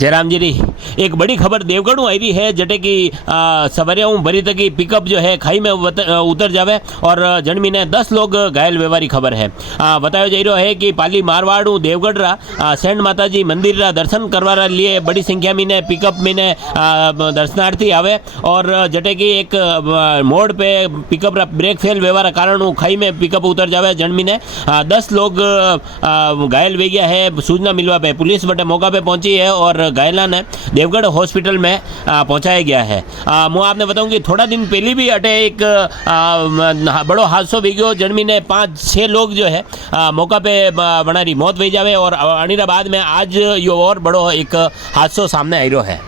जयराम जी एक बड़ी खबर देवगढ़ आई रही है जटे की सवेरे हूँ भरी तकी पिकअप जो है खाई में उतर जावे और जन्मी ने 10 लोग घायल व्यवहारी खबर है। बताया जा रहा है कि पाली मारवाड़ देवगढ़ रा सेंट माताजी मंदिर रा दर्शन करवा लिए बड़ी संख्या में ने पिकअप में ने दर्शनार्थी आवे और जटे की एक मोड़ पे पिकअप रा ब्रेक फेल व्यवहार कारण खाई में पिकअप उतर जावे जन्मी ने 10 लोग घायल हो गया है। सूचना मिलवा पे पुलिस बटे मौका पे पहुंची है और घायला ने देवगढ़ हॉस्पिटल में पहुंचाया गया है। मैं आपने बताऊं कि थोड़ा दिन पहले भी अटे एक बड़ो हादसो हो गयो जन्मी ने 5-6 लोग जो है मौका पे बनारी मौत हो जावे और अनिरा बाद में आज यो और बड़ो एक हादसो सामने आई रहो है।